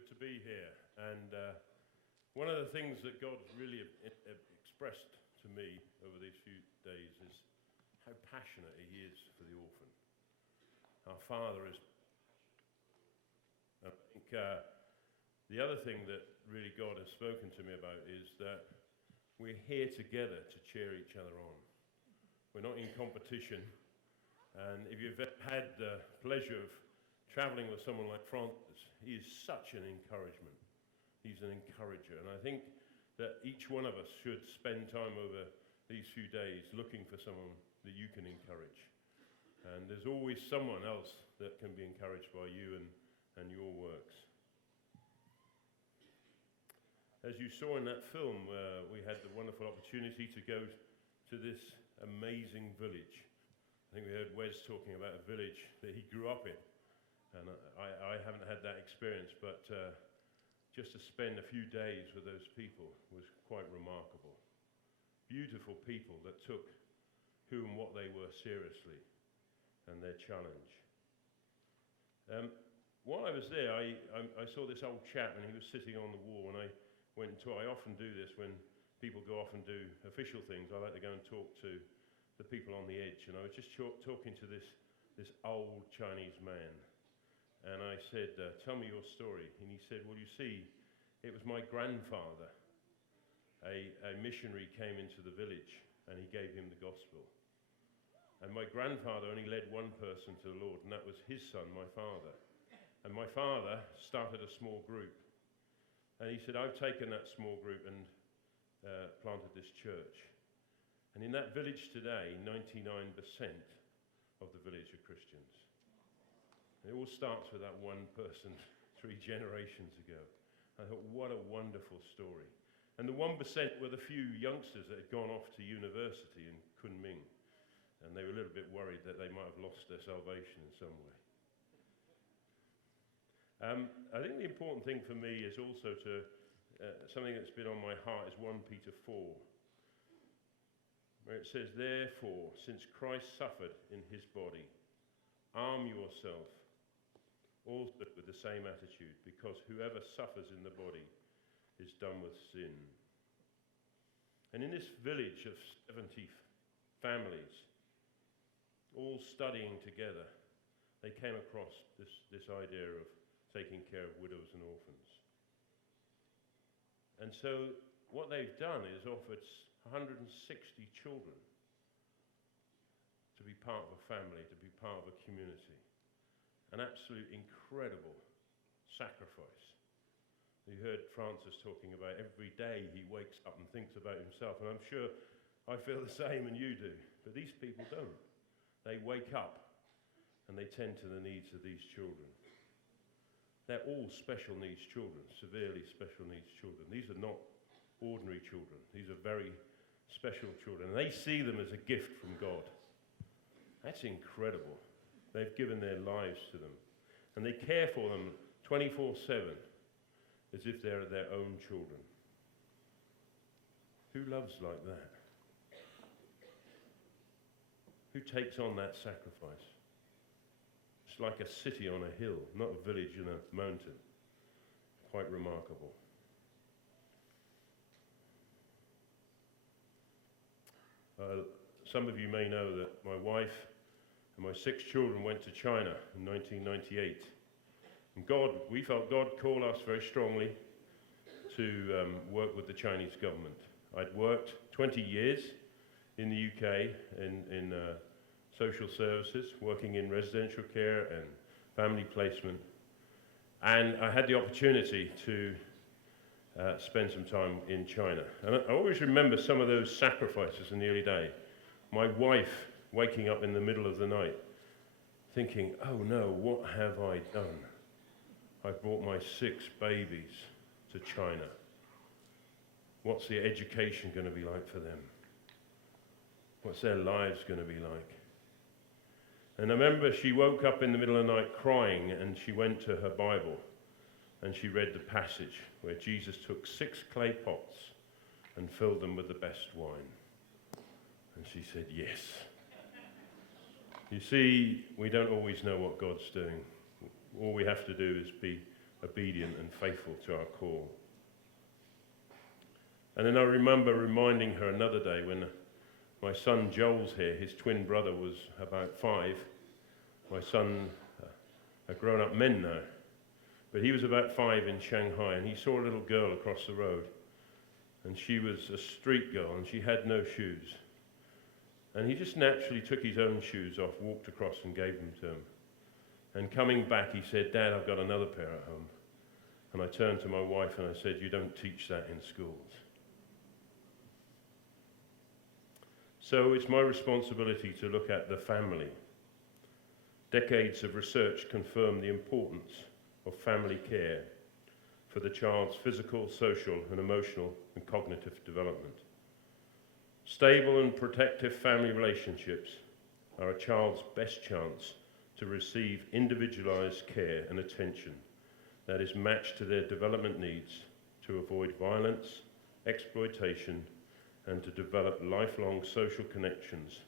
good to be here. And one of the things that God's really expressed to me over these few days is how passionate He is for the orphan. Our Father is. I think the other thing that really God has spoken to me about is that we're here together to cheer each other on. We're not in competition. And if you've had the pleasure of traveling with someone like Francis, he is such an encouragement. He's an encourager. And I think that each one of us should spend time over these few days looking for someone that you can encourage. And there's always someone else that can be encouraged by you and your works. As you saw in that film, we had the wonderful opportunity to go to this amazing village. I think we heard Wes talking about a village that he grew up in. And I haven't had that experience, but just to spend a few days with those people was quite remarkable. Beautiful people that took who and what they were seriously and their challenge. While I was there, I saw this old chap and he was sitting on the wall, and I went and talked. I often do this when people go off and do official things. I like to go and talk to the people on the edge, and I was just talking to this old Chinese man. And I said, tell me your story. And he said, well, you see, it was my grandfather. A missionary came into the village and he gave him the gospel. And my grandfather only led one person to the Lord, and that was his son, my father. And my father started a small group. And he said, I've taken that small group and planted this church. And in that village today, 99% of the village are Christians. It all starts with that one person 3 generations ago. I thought, what a wonderful story. And the 1% were the few youngsters that had gone off to university in Kunming. And they were a little bit worried that they might have lost their salvation in some way. I think the important thing for me is also something that's been on my heart is 1 Peter 4, where it says, therefore, since Christ suffered in his body, arm yourself also with the same attitude, because whoever suffers in the body is done with sin. And in this village of 70 families, all studying together, they came across this idea of taking care of widows and orphans. And so what they've done is offered 160 children to be part of a family, to be part of a community. An absolute incredible sacrifice. You heard Francis talking about every day he wakes up and thinks about himself, and I'm sure I feel the same and you do, but these people don't. They wake up and they tend to the needs of these children. They're all special needs children, severely special needs children. These are not ordinary children. These are very special children, and they see them as a gift from God. That's incredible. They've given their lives to them. And they care for them 24/7 as if they're their own children. Who loves like that? Who takes on that sacrifice? It's like a city on a hill, not a village in a mountain. Quite remarkable. Some of you may know that my wife and my 6 children went to China in 1998. And we felt God called us very strongly to work with the Chinese government. I'd worked 20 years in the UK in social services, working in residential care and family placement. And I had the opportunity to spend some time in China. And I always remember some of those sacrifices in the early day. My wife waking up in the middle of the night thinking, oh no, what have I done? I brought my 6 babies to China. What's the education going to be like for them? What's their lives going to be like? And I remember she woke up in the middle of the night crying, and she went to her Bible and she read the passage where Jesus took 6 clay pots and filled them with the best wine. And she said, yes. You see, we don't always know what God's doing. All we have to do is be obedient and faithful to our call. And then I remember reminding her another day when my son Joel's here, his twin brother was about 5. My son, a grown-up man now, but he was about 5 in Shanghai, and he saw a little girl across the road, and she was a street girl, and she had no shoes. And he just naturally took his own shoes off, walked across and gave them to him. And coming back, he said, "Dad, I've got another pair at home." And I turned to my wife and I said, "You don't teach that in schools." So it's my responsibility to look at the family. Decades of research confirm the importance of family care for the child's physical, social, and emotional and cognitive development. Stable and protective family relationships are a child's best chance to receive individualized care and attention that is matched to their development needs to avoid violence, exploitation, and to develop lifelong social connections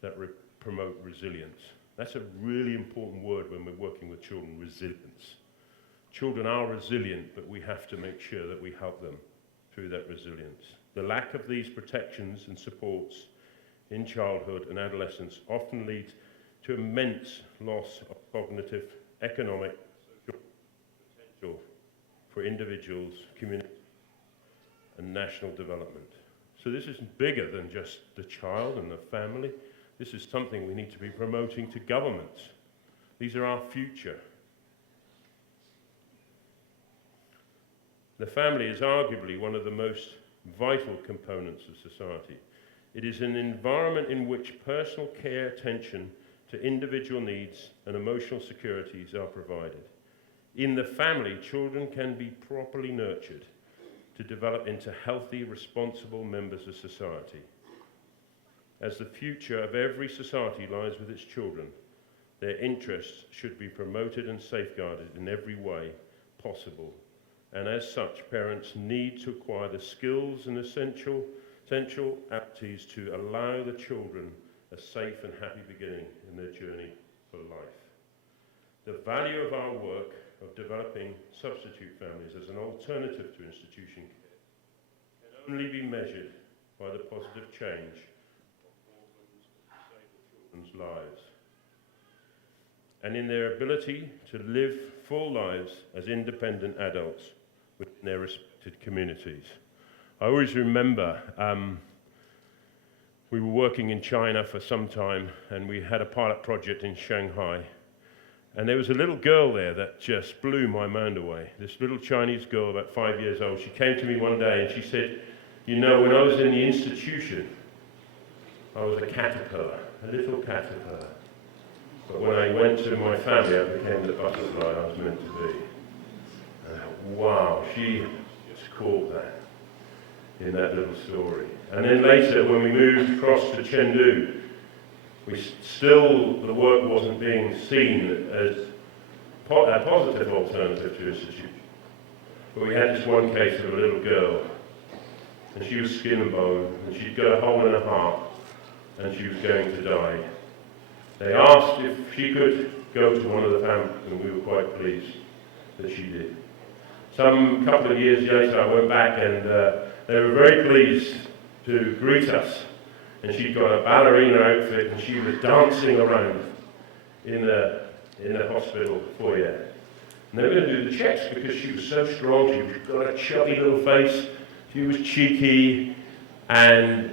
that promote resilience. That's a really important word when we're working with children, resilience. Children are resilient, but we have to make sure that we help them through that resilience. The lack of these protections and supports in childhood and adolescence often leads to immense loss of cognitive, economic, social potential for individuals, communities, and national development. So this is bigger than just the child and the family. This is something we need to be promoting to governments. These are our future. The family is arguably one of the most vital components of society. It is an environment in which personal care, attention to individual needs and emotional securities are provided. In the family, children can be properly nurtured to develop into healthy, responsible members of society. As the future of every society lies with its children, their interests should be promoted and safeguarded in every way possible. And as such, parents need to acquire the skills and essential aptitudes to allow the children a safe and happy beginning in their journey for life. The value of our work of developing substitute families as an alternative to institution care can only be measured by the positive change of orphans and disabled children's lives, and in their ability to live full lives as independent adults within their respected communities. I always remember we were working in China for some time, and we had a pilot project in Shanghai, and there was a little girl there that just blew my mind away. This little Chinese girl, about 5 years old, she came to me one day and she said, "You know, when I was in the institution, I was a caterpillar, a little caterpillar. But when I went to my family, I became the butterfly I was meant to be." Wow, she just caught that in that little story. And then later, when we moved across to Chengdu, the work wasn't being seen as a positive alternative to institution. But we had this one case of a little girl, and she was skin and bone, and she'd got a hole in her heart, and she was going to die. They asked if she could go to one of the families, and we were quite pleased that she did. Some couple of years later, I went back, and they were very pleased to greet us. And she'd got a ballerina outfit, and she was dancing around in the hospital foyer. And they were going to do the checks because she was so strong. She got a chubby little face. She was cheeky, and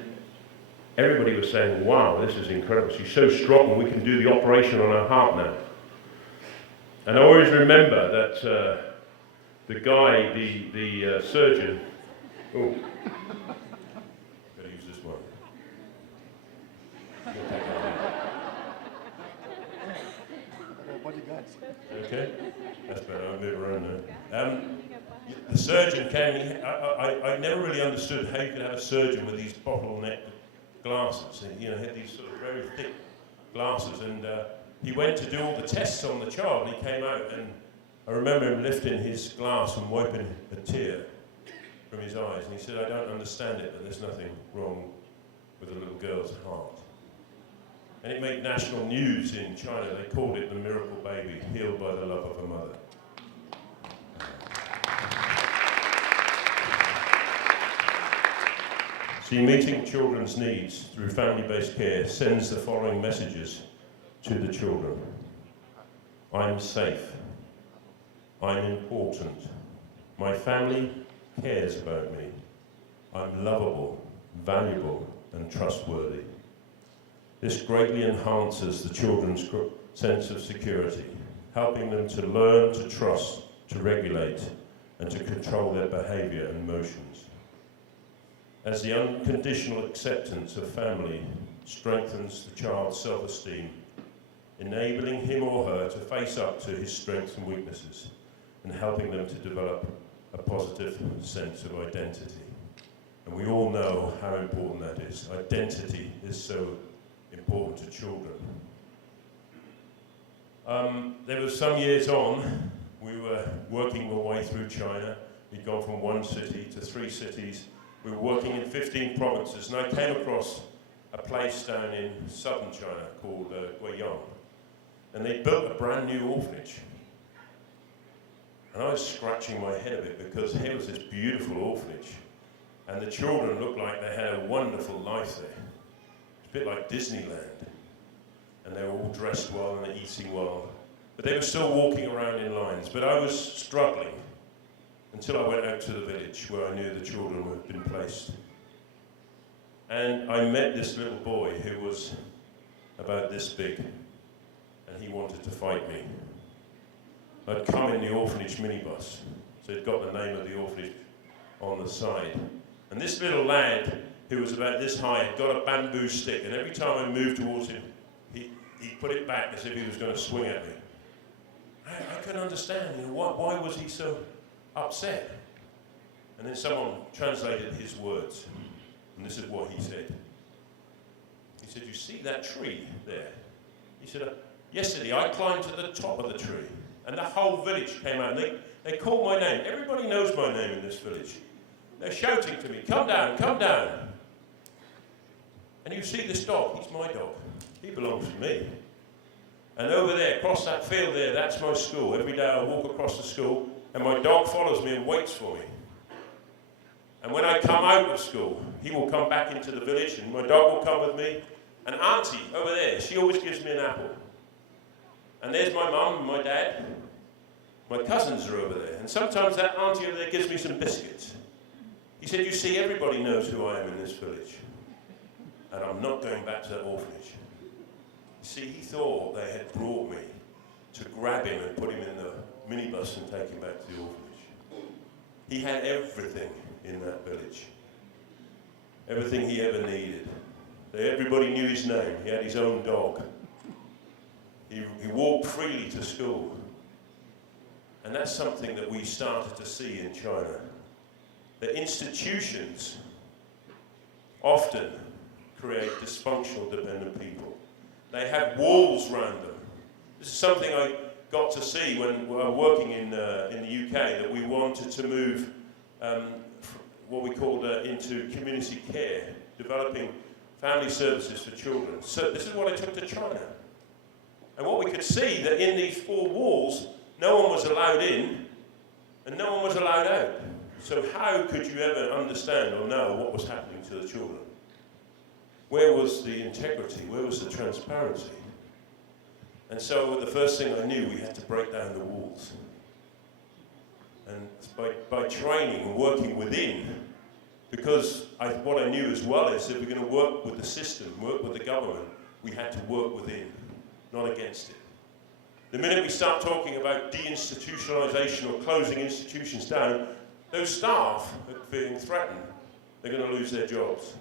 everybody was saying, "Wow, this is incredible. She's so strong, and we can do the operation on her heart now." And I always remember that the guy, the surgeon. Oh, gotta use this one. What do you got? Okay, that's better. I'll move around now. The surgeon came. I never really understood how you could have a surgeon with these bottleneck glasses. And, you know, he had these sort of very thick glasses, and he went to do all the tests on the child. And he came out, and I remember him lifting his glass and wiping a tear from his eyes. And he said, "I don't understand it, but there's nothing wrong with a little girl's heart." And it made national news in China. They called it the miracle baby, healed by the love of a mother. See, meeting children's needs through family-based care sends the following messages to the children. I'm safe. I'm important. My family cares about me. I'm lovable, valuable, and trustworthy. This greatly enhances the children's sense of security, helping them to learn to trust, to regulate, and to control their behavior and emotions. As the unconditional acceptance of family strengthens the child's self-esteem, enabling him or her to face up to his strengths and weaknesses, and helping them to develop a positive sense of identity. And we all know how important that is. Identity is so important to children. There was some years on, we were working our way through China. We'd gone from 1 city to 3 cities. We were working in 15 provinces, and I came across a place down in southern China called Guiyang. And they built a brand new orphanage. And I was scratching my head a bit because here was this beautiful orphanage. And the children looked like they had a wonderful life there. It's a bit like Disneyland. And they were all dressed well and they're eating well. But they were still walking around in lines. But I was struggling until I went out to the village where I knew the children had been placed. And I met this little boy who was about this big. And he wanted to fight me. I'd come in the orphanage minibus. So it got the name of the orphanage on the side. And this little lad, who was about this high, had got a bamboo stick, and every time I moved towards him, he put it back as if he was going to swing at me. I couldn't understand, why was he so upset? And then someone translated his words, and this is what he said. He said, you see that tree there? He said, yesterday I climbed to the top of the tree, and the whole village came out, and they called my name. Everybody knows my name in this village. They're shouting to me, come down, come down. And you see this dog, he's my dog. He belongs to me. And over there, across that field there, that's my school. Every day I walk across the school, and my dog follows me and waits for me. And when I come out of school, he will come back into the village, and my dog will come with me. And Auntie, over there, she always gives me an apple. And there's my mum and my dad. My cousins are over there. And sometimes that auntie over there gives me some biscuits. He said, you see, everybody knows who I am in this village. And I'm not going back to that orphanage. You see, he thought they had brought me to grab him and put him in the minibus and take him back to the orphanage. He had everything in that village. Everything he ever needed. Everybody knew his name. He had his own dog. He walked freely to school. And that's something that we started to see in China. That institutions often create dysfunctional, dependent people. They have walls around them. This is something I got to see when we were working in the UK, that we wanted to move what we called into community care, developing family services for children. So this is what I took to China. And what we could see, that in these 4 walls, no one was allowed in and no one was allowed out. So how could you ever understand or know what was happening to the children? Where was the integrity? Where was the transparency? And so the first thing I knew, we had to break down the walls. And by training and working within, because what I knew as well is that we're going to work with the system, work with the government, we had to work within, not against it. The minute we start talking about deinstitutionalization or closing institutions down, those staff are being threatened. They're going to lose their jobs.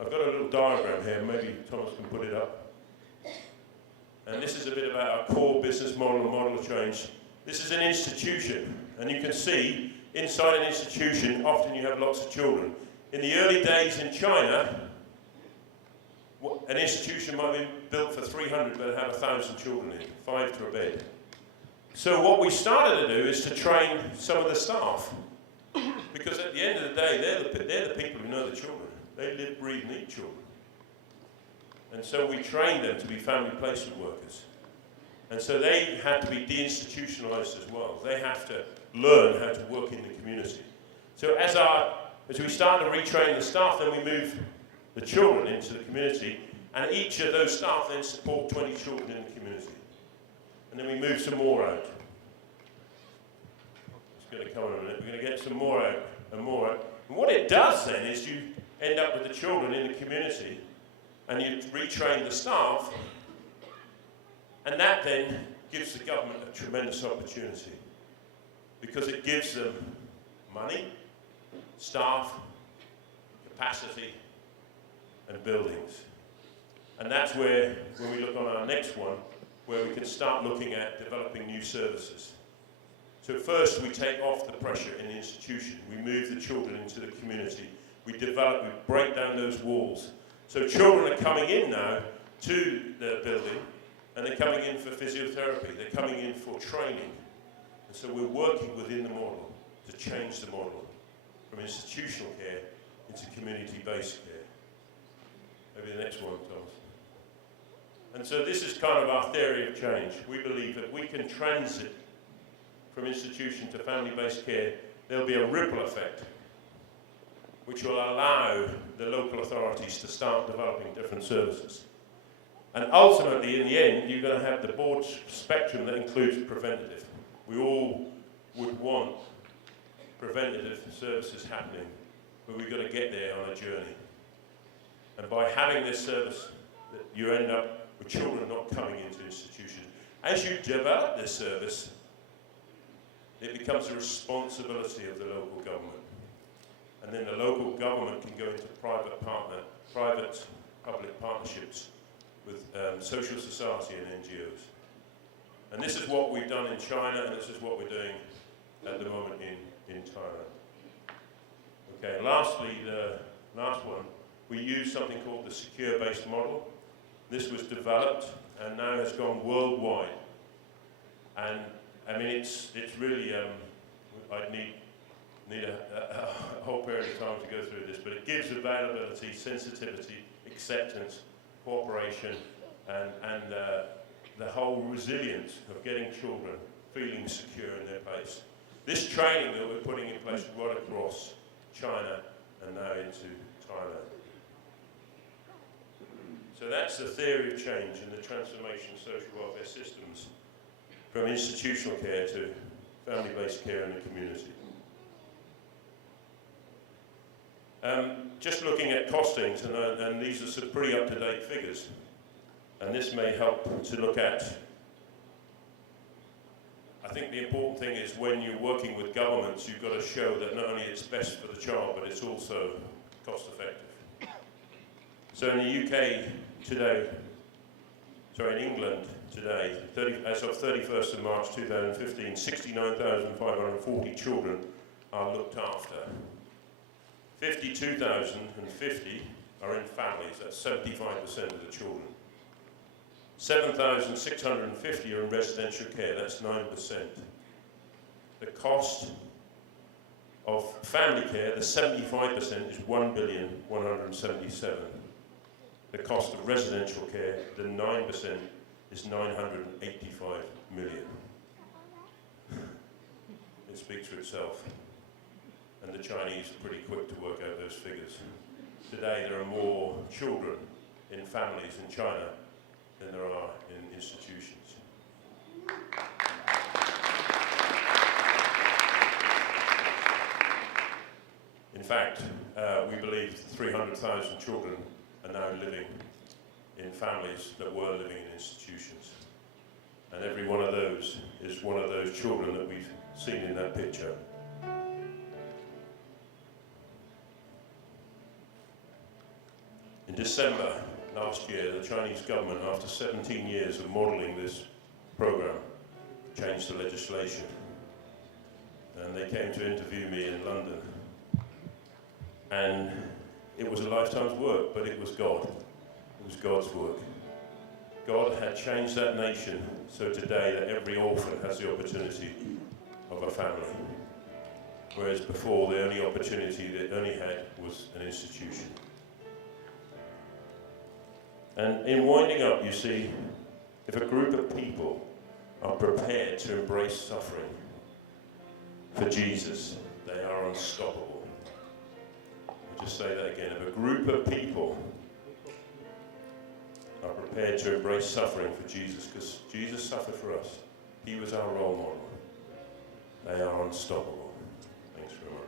I've got a little diagram here, maybe Thomas can put it up. And this is a bit about our core business model and model of change. This is an institution, and you can see inside an institution, often you have lots of children. In the early days in China, an institution might be built for 300, but it had 1,000 children in it, 5 to a bed. So what we started to do is to train some of the staff, because at the end of the day, they're the people who know the children. They live, breathe, and eat children. And so we trained them to be family placement workers. And so they had to be deinstitutionalized as well. They have to learn how to work in the community. So as our as we start to retrain the staff, then we move the children into the community, and each of those staff then support 20 children in the community. And then we move some more out. It's going to come in a minute. We're going to get some more out and more out. And what it does then is you end up with the children in the community, and you retrain the staff, and that then gives the government a tremendous opportunity, because it gives them money, staff, capacity, and buildings. And that's where, when we look on our next one, where we can start looking at developing new services. So first we take off the pressure in the institution. We move the children into the community. We break down those walls. So children are coming in now to the building, and they're coming in for physiotherapy. They're coming in for training. And so we're working within the model to change the model from institutional care into community-based care. Maybe the next one, Thomas. And so this is kind of our theory of change. We believe that we can transit from institution to family-based care. There'll be a ripple effect, which will allow the local authorities to start developing different services. And ultimately, in the end, you're going to have the broad spectrum that includes preventative. We all would want preventative services happening, but we've got to get there on a journey. And by having this service, you end up with children not coming into institutions. As you develop this service, it becomes a responsibility of the local government. And then the local government can go into private-public partnerships with social society and NGOs. And this is what we've done in China, and this is what we're doing at the moment in Thailand. Okay, lastly, the last one, we use something called the secure-based model. This was developed and now has gone worldwide. And I mean, it's really, I'd need a whole period of time to go through this, but it gives availability, sensitivity, acceptance, cooperation, and the whole resilience of getting children feeling secure in their place. This training that we're putting in place right across China and now into Thailand. So that's the theory of change and the transformation of social welfare systems from institutional care to family-based care in the community. Just looking at costings, and these are some pretty up-to-date figures, and this may help to look at. I think the important thing is when you're working with governments, you've got to show that not only it's best for the child, but it's also cost-effective. So in the UK today, in England today, as of 31st of March 2015, 69,540 children are looked after. 52,050 are in families, that's 75% of the children. 7,650 are in residential care, that's 9%. The cost of family care, the 75% is 1,177,000,000. The cost of residential care, the 9%, is 985 million. It speaks for itself. And the Chinese are pretty quick to work out those figures. Today there are more children in families in China than there are in institutions. In fact, we believe 300,000 children are now living in families that were living in institutions. And every one of those is one of those children that we've seen in that picture. In December last year, the Chinese government, after 17 years of modelling this program, changed the legislation. And they came to interview me in London. And it was a lifetime's work, but it was God. It was God's work. God had changed that nation so today that every orphan has the opportunity of a family. Whereas before, the only opportunity they only had was an institution. And in winding up, you see, if a group of people are prepared to embrace suffering for Jesus, they are unstoppable. I'll just say that again. If a group of people are prepared to embrace suffering for Jesus, because Jesus suffered for us, he was our role model, they are unstoppable. Thanks very much.